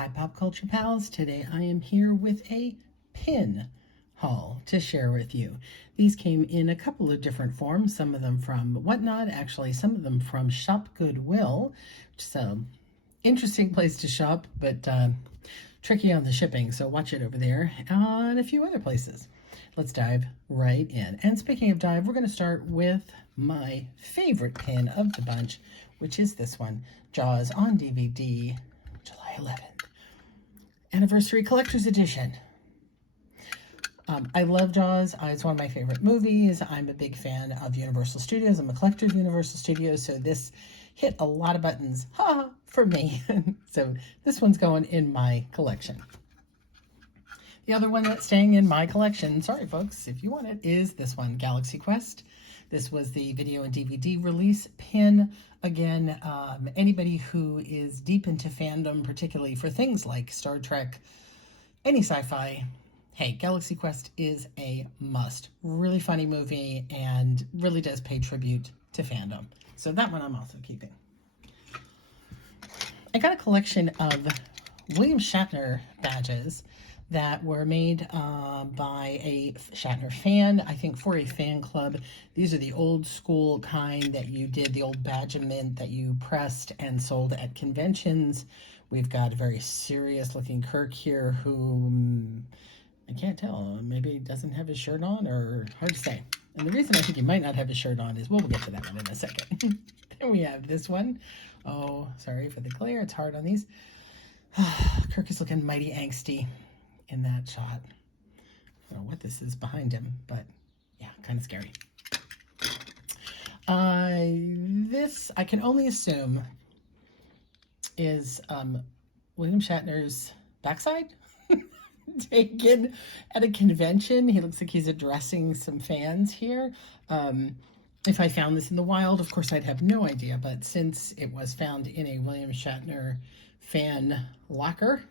Hi Pop Culture Pals, today I am here with a pin haul to share with you. These came in a couple of different forms, some of them from Whatnot, actually some of them from Shop Goodwill, which is an interesting place to shop, but tricky on the shipping, so watch it over there, and a few other places. Let's dive right in. And speaking of dive, we're going to start with my favorite pin of the bunch, which is this one, Jaws on DVD, July 11th. Anniversary Collector's Edition. I love Jaws. It's one of my favorite movies. I'm a big fan of Universal Studios. I'm a collector of Universal Studios, so this hit a lot of buttons for me. So this one's going in my collection. The other one that's staying in my collection, sorry folks, if you want it, is this one, Galaxy Quest. This was the video and DVD release pin. Again, anybody who is deep into fandom, particularly for things like Star Trek, any sci-fi, hey, Galaxy Quest is a must. Really funny movie and really does pay tribute to fandom. So that one I'm also keeping. I got a collection of William Shatner badges that were made by a Shatner fan, I think for a fan club. These are the old school kind that you did, the old badgement that you pressed and sold at conventions. We've got a very serious looking Kirk here who, I can't tell, maybe doesn't have his shirt on, or hard to say. And the reason I think he might not have his shirt on is, well, we'll get to that one in a second. Then we have this one. Oh, sorry for the glare, it's hard on these. Kirk is looking mighty angsty in that shot. I don't know what this is behind him, but yeah, kind of scary. This, I can only assume, is William Shatner's backside taken at a convention. He looks like he's addressing some fans here. If I found this in the wild, of course, I'd have no idea, but since it was found in a William Shatner fan locker,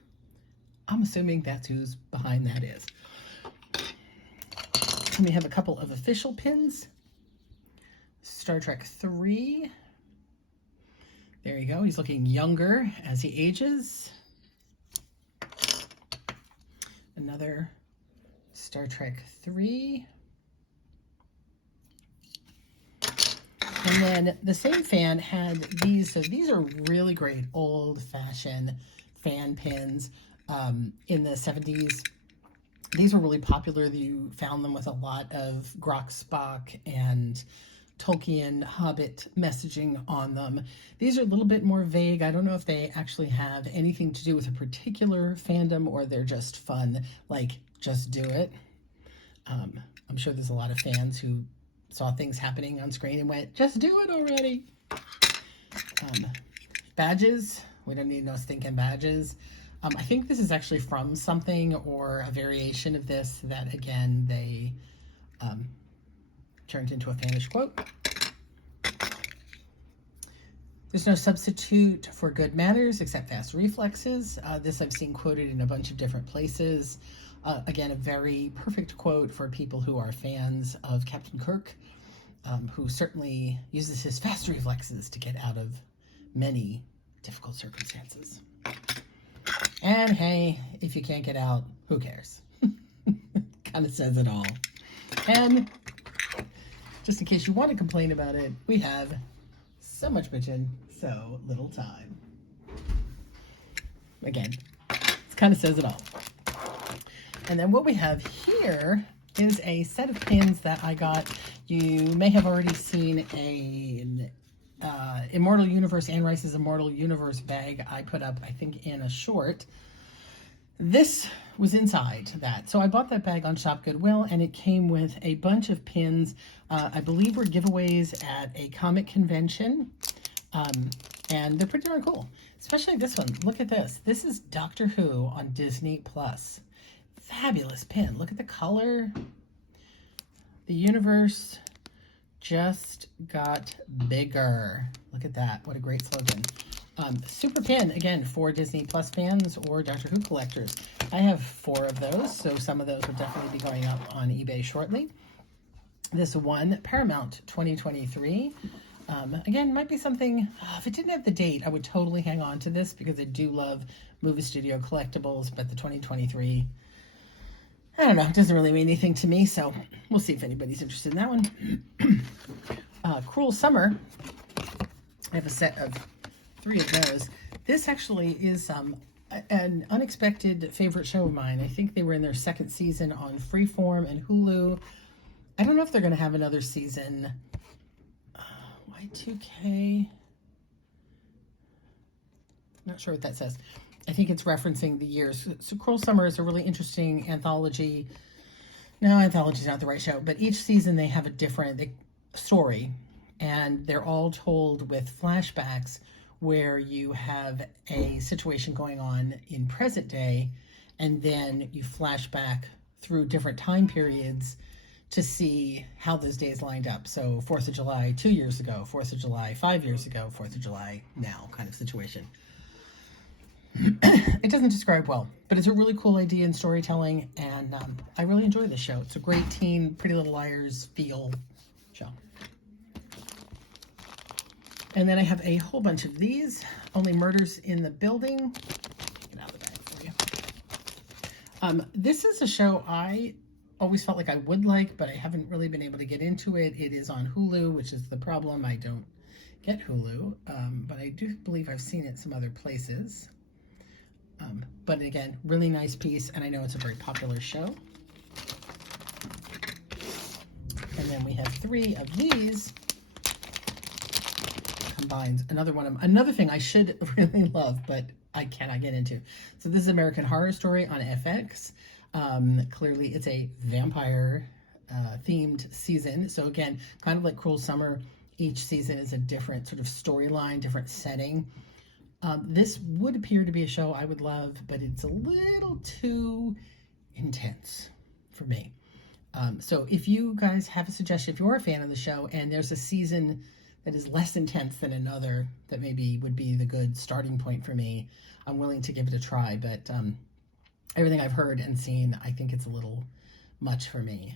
I'm assuming that's who's behind that is. And we have a couple of official pins. Star Trek 3. There you go. He's looking younger as he ages. Another Star Trek 3. And then the same fan had these. So these are really great old-fashioned fan pins. In the 70s, these were really popular. You found them with a lot of Grok Spock and Tolkien Hobbit messaging on them. These are a little bit more vague. I don't know if they actually have anything to do with a particular fandom or they're just fun, like just do it. I'm sure there's a lot of fans who saw things happening on screen and went, just do it already. Badges. We don't need no stinking badges. I think this is actually from something or a variation of this that, again, they turned into a fanish quote. There's no substitute for good manners except fast reflexes. This I've seen quoted in a bunch of different places. Again, a very perfect quote for people who are fans of Captain Kirk, who certainly uses his fast reflexes to get out of many difficult circumstances. And hey, if you can't get out, who cares? Kind of says it all. And just in case you want to complain about it, we have so much bitchin', so little time. Again, it kind of says it all. And then what we have here is a set of pins that I got. You may have already seen an Immortal Universe, Anne Rice's Immortal Universe bag I put up, I think, in a short. This was inside that. So I bought that bag on Shop Goodwill, and it came with a bunch of pins. I believe were giveaways at a comic convention. And they're pretty darn cool. Especially this one. Look at this. This is Doctor Who on Disney Plus. Fabulous pin. Look at the color. The universe just got bigger. Look at that. What a great slogan. Super pin, again, for Disney Plus fans or Doctor Who collectors. I have 4 of those, so some of those will definitely be going up on eBay shortly. This one, Paramount 2023. Again, might be something, if it didn't have the date, I would totally hang on to this because I do love movie studio collectibles, but the 2023, I don't know, it doesn't really mean anything to me, so we'll see if anybody's interested in that one. Cruel Summer, I have a set of 3 of those. This actually is an unexpected favorite show of mine. I think they were in their 2nd season on Freeform and Hulu. I don't know if they're going to have another season. Y2K. Not sure what that says. I think it's referencing the years. So Cruel Summer is a really interesting anthology. No, anthology is not the right show, but each season they have a different story, and they're all told with flashbacks where you have a situation going on in present day, and then you flash back through different time periods to see how those days lined up. So 4th of July 2 years ago, 4th of July 5 years ago, 4th of July now kind of situation. It doesn't describe well, but it's a really cool idea in storytelling, and I really enjoy this show. It's a great teen Pretty Little Liars feel show. And then I have a whole bunch of these. Only Murders in the Building. Get out of the bag for you. This is a show I always felt like I would like, but I haven't really been able to get into it. It is on Hulu, which is the problem. I don't get Hulu, but I do believe I've seen it some other places. But again, really nice piece, and I know it's a very popular show. And then we have 3 of these combined. Another thing I should really love, but I cannot get into. So this is American Horror Story on FX. Clearly it's a vampire themed season. So again, kind of like Cruel Summer, each season is a different sort of storyline, different setting. This would appear to be a show I would love, but it's a little too intense for me. So if you guys have a suggestion, if you're a fan of the show and there's a season that is less intense than another that maybe would be the good starting point for me, I'm willing to give it a try. But everything I've heard and seen, I think it's a little much for me.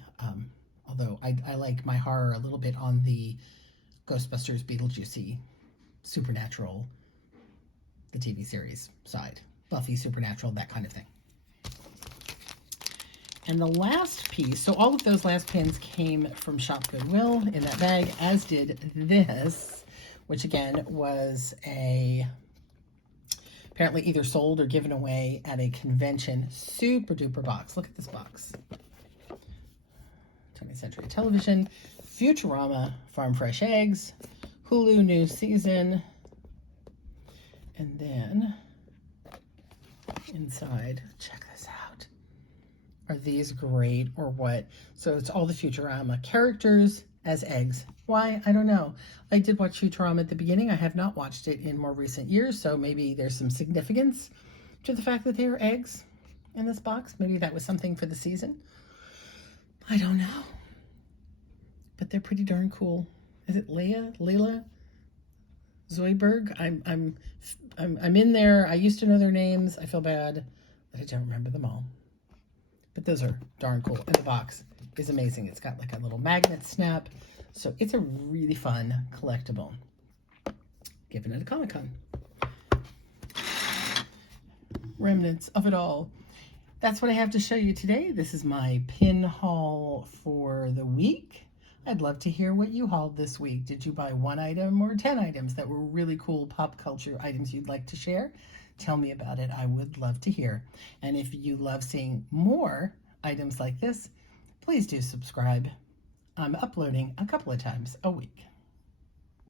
Although I like my horror a little bit on the Ghostbusters, Beetlejuice, Supernatural, the TV series side. Buffy, Supernatural, that kind of thing. And the last piece, so all of those last pins came from Shop Goodwill in that bag, as did this, which again was apparently either sold or given away at a convention. Super duper box. Look at this box. 20th Century Television, Futurama, Farm Fresh Eggs, Hulu New Season, and then inside, check this out. Are these great or what? So it's all the Futurama characters as eggs. Why? I don't know. I did watch Futurama at the beginning. I have not watched it in more recent years, so maybe there's some significance to the fact that they are eggs in this box. Maybe that was something for the season. I don't know. But they're pretty darn cool. Is it Layla Zoidberg? I'm in there. I used to know their names. I feel bad that I don't remember them all. But those are darn cool. And the box is amazing. It's got like a little magnet snap. So it's a really fun collectible. Given it a Comic-Con. Remnants of it all. That's what I have to show you today. This is my pin haul for the week. I'd love to hear what you hauled this week. Did you buy 1 item or 10 items that were really cool pop culture items you'd like to share? Tell me about it. I would love to hear. And if you love seeing more items like this, please do subscribe. I'm uploading a couple of times a week.